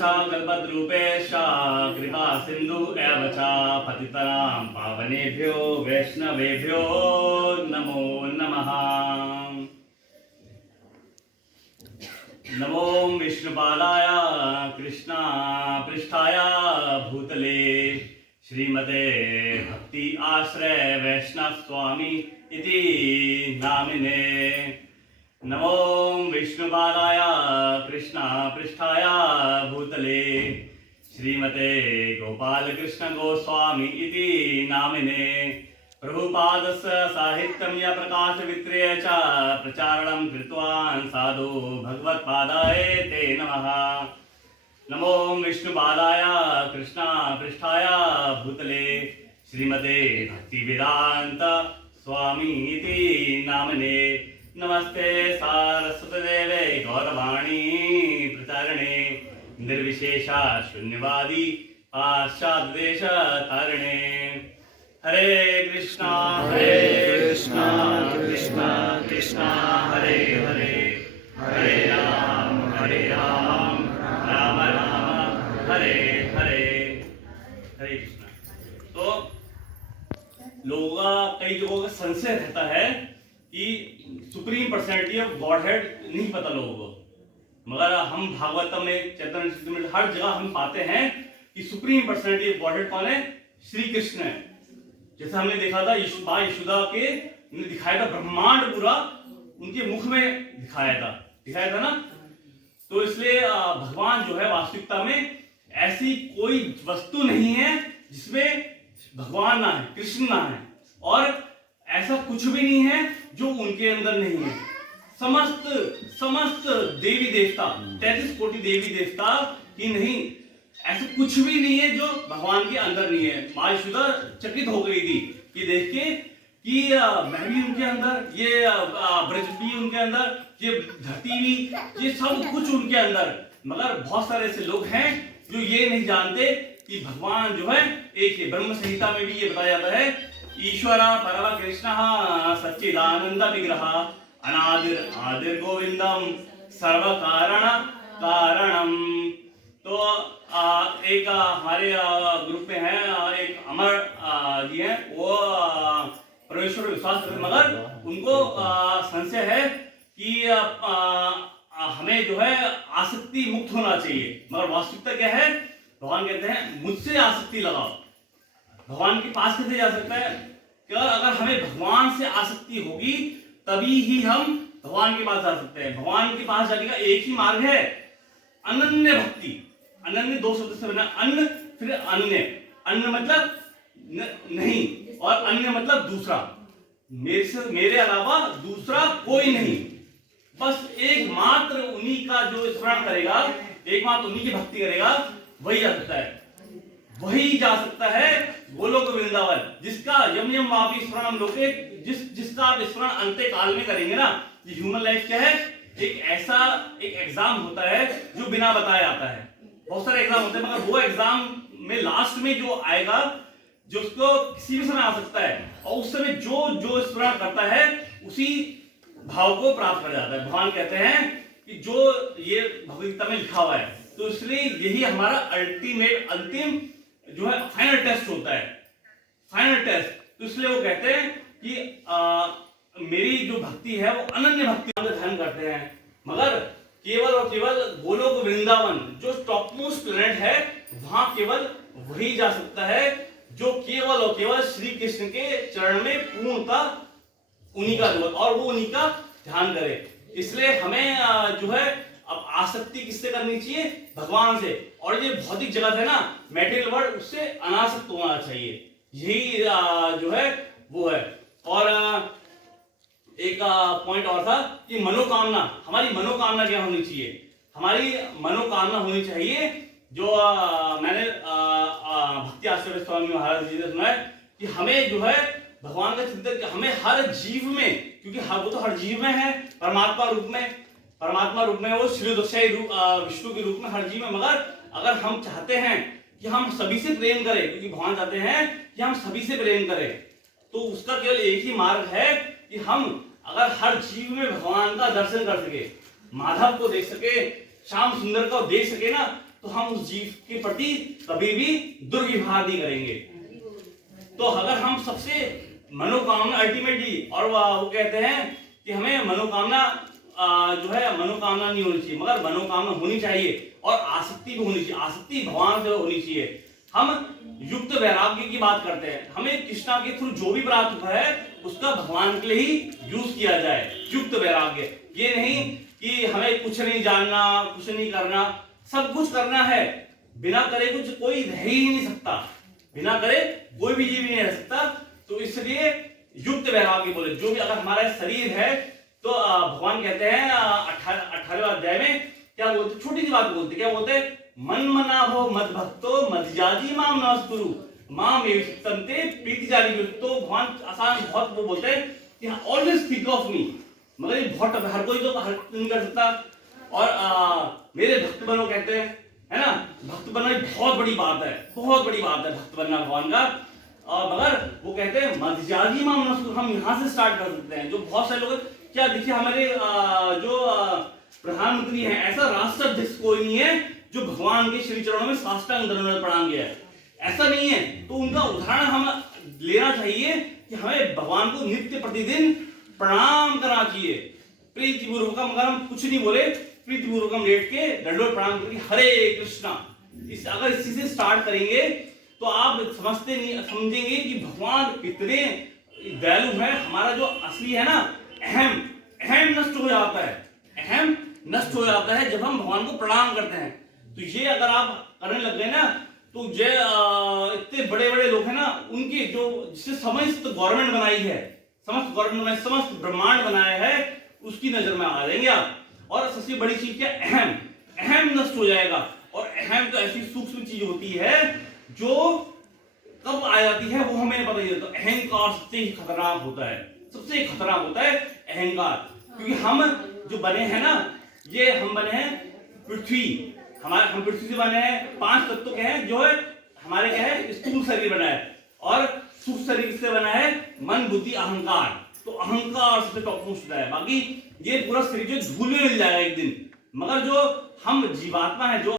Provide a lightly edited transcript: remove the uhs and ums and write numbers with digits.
कल्पद्रूपेश कृपा सिंधु एव च पतितानां पावनेभ्यो वैष्णवेभ्यो नमो नमः। नमो विष्णुपादाय कृष्णा पृष्ठाय भूतले श्रीमते भक्ति आश्रय वैष्णव स्वामी इति नामिने। नमो विष्णुपादाय कृष्णा पृष्ठाय भूतले श्रीमते गोपाल कृष्ण गोस्वामी इति नामिने। प्रभुपादस्य साहित्यं य प्रकाश विक्रय च प्रचारणं कृतवान् साधु भगवत्पादाय ते नमः। नमो विष्णुपादाय कृष्णा पृष्ठाय भूतले श्रीमते भक्ति वेदांत स्वामी इति नामने। नमस्ते सारस्वती देवे गौरवाणी प्रचारणे निर्विशेषा शून्यवादी पाश्चात्देश तारिणे। हरे कृष्णा कृष्णा कृष्णा हरे हरे हरे राम राम राम हरे हरे। हरे कृष्णा। तो लोगों का कई जगहों का संशय रहता है कि supreme personality of God head नहीं पता लोगों को, मगर हम भागवतम में चैतन्य चरितमृत में हर जगह हम पाते हैं कि supreme personality of God head कौन है? श्री कृष्ण है। जैसे हमने देखा था मां यशोदा के दिखाया था, ब्रह्मांड पूरा उनके मुख में दिखाया था ना। तो इसलिए भगवान जो है वास्तविकता में ऐसी कोई वस्तु नहीं है जिसमें भगवान ना है, कृष्ण ना है, और ऐसा कुछ भी नहीं है जो उनके अंदर नहीं है। समस्त देवी देवता 33 कोटि देवी देवता ही नहीं, ऐसा कुछ भी नहीं है जो भगवान के अंदर नहीं है। मां यशोदा चकित हो गई थी कि देख के कि मैं भी उनके अंदर, ये ब्रज भी उनके अंदर, ये धरती भी, ये सब कुछ उनके अंदर। मगर बहुत सारे ऐसे लोग हैं जो ये नहीं जानते कि भगवान जो है एक है। ब्रह्म संहिता में भी ये बताया जाता है, ईश्वर परम कृष्ण सच्चिदानंद विग्रह अनादिर आदिर गोविंदम सर्व कारणम। तो एक हमारे ग्रुप में है, एक अमर जी है, वो परमेश्वर पर विश्वास करते, मगर उनको संशय है कि हमें जो है आसक्ति मुक्त होना चाहिए। मगर वास्तविकता क्या है? भगवान कहते हैं मुझसे आसक्ति लगाओ। भगवान के पास कैसे जा सकता है? क्या अगर हमें भगवान से आसक्ति होगी तभी ही हम भगवान के पास जा सकते हैं। भगवान के पास जाने का एक ही मार्ग है, अनन्य भक्ति। अनन्य दो शब्द से बना, अन्न फिर अन्य। अन्न मतलब नहीं और अन्य मतलब दूसरा। मेरे अलावा दूसरा कोई नहीं, बस एकमात्र उन्हीं का जो स्मरण करेगा, एकमात्र उन्हीं की भक्ति करेगा, वही जा सकता है। वही जा सकता है गोलोक वृंदावन, जिसका यम यम वापी स्मरण लोके, जिसका आप स्मरण अंत्य काल में करेंगे ना। ये ह्यूमन लाइफ क्या है? एक ऐसा एक एग्जाम होता है जो बिना बताए आता है। बहुत सारे एग्जाम होते हैं, मगर वो एग्जाम में लास्ट में जो आएगा, जो उसको किसी भी समय आ सकता है, और उस समय जो स्मरण करता है उसी भाव को प्राप्त कर जाता है। भगवान कहते हैं कि जो ये भगवद्गीता में लिखा हुआ है, तो इसलिए यही हमारा अल्टीमेट अंतिम जो है फाइनल टेस्ट होता है, फाइनल टेस्ट। तो इसलिए वो कहते हैं कि मेरी जो भक्ति है वो अनन्य भक्ति का ध्यान करते हैं। मगर केवल और केवल गोलोक वृंदावन जो टॉप मोस्ट प्लेनेट है, वहां केवल वही जा सकता है जो केवल और केवल श्री कृष्ण के चरण में पूर्णता उन्हीं का, और वो उन्हीं का ध्यान करे। इसलिए हमें जो है अब आसक्ति किससे करनी चाहिए? भगवान से। और ये भौतिक जगत है ना, मैटेरियल वर्ल्ड, उससे अनासक्त होना चाहिए। यही जो है वो है। और एक पॉइंट और था कि मनोकामना, हमारी मनोकामना क्या होनी चाहिए? हमारी मनोकामना होनी चाहिए जो मैंने भक्ति आश्रय स्वामी महाराज जी ने सुना है कि हमें जो है भगवान का चिंतन, हमें हर जीव में, क्योंकि वो तो हर जीव में है, परमात्मा रूप में वो श्रीदक्षाई रूप विष्णु के रूप में हर जीव में। मगर अगर हम चाहते हैं कि हम सभी से प्रेम करें, क्योंकि भगवान चाहते हैं कि हम सभी से प्रेम करें, तो उसका केवल एक ही मार्ग है कि हम अगर हर जीव में भगवान का दर्शन कर सके, माधव को देख सके, श्याम सुंदर को देख सके ना, तो हम उस जीव के प्रति कभी भी दुर्व्यवहार नहीं करेंगे। तो अगर हम सबसे मनोकामना अल्टीमेटली, और वो कहते हैं कि हमें मनोकामना जो है मनोकामना नहीं होनी चाहिए, मगर मनोकामना होनी चाहिए और आसक्ति भी होनी चाहिए। आसक्ति भगवान से होनी चाहिए। हम युक्त वैराग्य की बात करते हैं, हमें कृष्णा के थ्रू जो भी प्राप्त हुआ है उसका भगवान के लिए ही यूज किया जाए। युक्त वैराग्य, ये नहीं कि हमें कुछ नहीं जानना, कुछ नहीं करना, सब कुछ करना है। बिना करे कुछ कोई रह ही नहीं सकता, बिना करे कोई भी जीव नहीं रह सकता। तो इसलिए युक्त वैराग्य बोले। जो भी अगर हमारा शरीर है तो भगवान कहते हैं 18वें अध्याय में क्या बोलते, छोटी सी बात बोलते, क्या बोलते, मन मना भव मद भक्तो मदयाजी माम नमस्कुरु माम एव सत्तंते प्रीति जारी। तो भगवान आसान बहुत वो बोलते हैं कि ऑलवेज थिंक ऑफ मी, मगर ये बहुत हर कोई तो नहीं कर सकता। और मेरे भक्त बनो कहते हैं, है ना, भक्त बनना बहुत बड़ी बात है, बहुत बड़ी बात है भक्त बनना भगवान का। और मगर वो कहते हैं मदयाजी माम नमस्कुरु, हम यहाँ से स्टार्ट कर सकते हैं। जो बहुत सारे लोग क्या देखिए, हमारे जो प्रधानमंत्री हैं, ऐसा राष्ट्राध्यक्ष कोई नहीं है जो भगवान के श्री चरणों में साष्टांग दंडवत प्रणाम किया है, ऐसा नहीं है। तो उनका उदाहरण हम लेना चाहिए कि हमें भगवान को नित्य प्रतिदिन प्रणाम करना चाहिए प्रीतिपूर्वक। मगर हम कुछ नहीं बोले, प्रीतिपूर्वक हम लेट के दंडवत प्रणाम करके हरे कृष्णा, अगर इसी से स्टार्ट करेंगे तो आप समझेंगे कि भगवान कितने दयालु है। हमारा जो असली है ना अहम नष्ट हो जाता है, अहम नष्ट हो जाता है जब हम भगवान को प्रणाम करते हैं। तो ये अगर आप करने लग गए ना, तो ये इतने बड़े बड़े लोग हैं ना, उनके जो जिससे समस्त गवर्नमेंट बनाई है, समस्त गवर्नमेंट बनाई, समस्त ब्रह्मांड बनाया है, उसकी नजर में आ जाएंगे आप। और सबसे बड़ी चीज क्या, अहम नष्ट हो जाएगा। और अहम तो ऐसी सूक्ष्म चीज होती है जो कब आ जाती है वो हमें पता नहीं चलता। अहंकार सबसे खतरनाक होता है, सबसे खतरनाक होता है अहंकार। क्योंकि हम जो बने हैं ना, ये हम बने हैं पृथ्वी, हम पृथ्वी से बने हैं, 5 तत्व के हैं, जो है हमारे क्या है, स्थूल शरीर बना है। और सूक्ष्म शरीर किससे बना है, मन बुद्धि अहंकार। तो अहंकार सबसे टॉप मोस्ट है, बाकी ये पूरा शरीर जो धूल में मिल जाएगा एक दिन। मगर जो हम जीवात्मा है, जो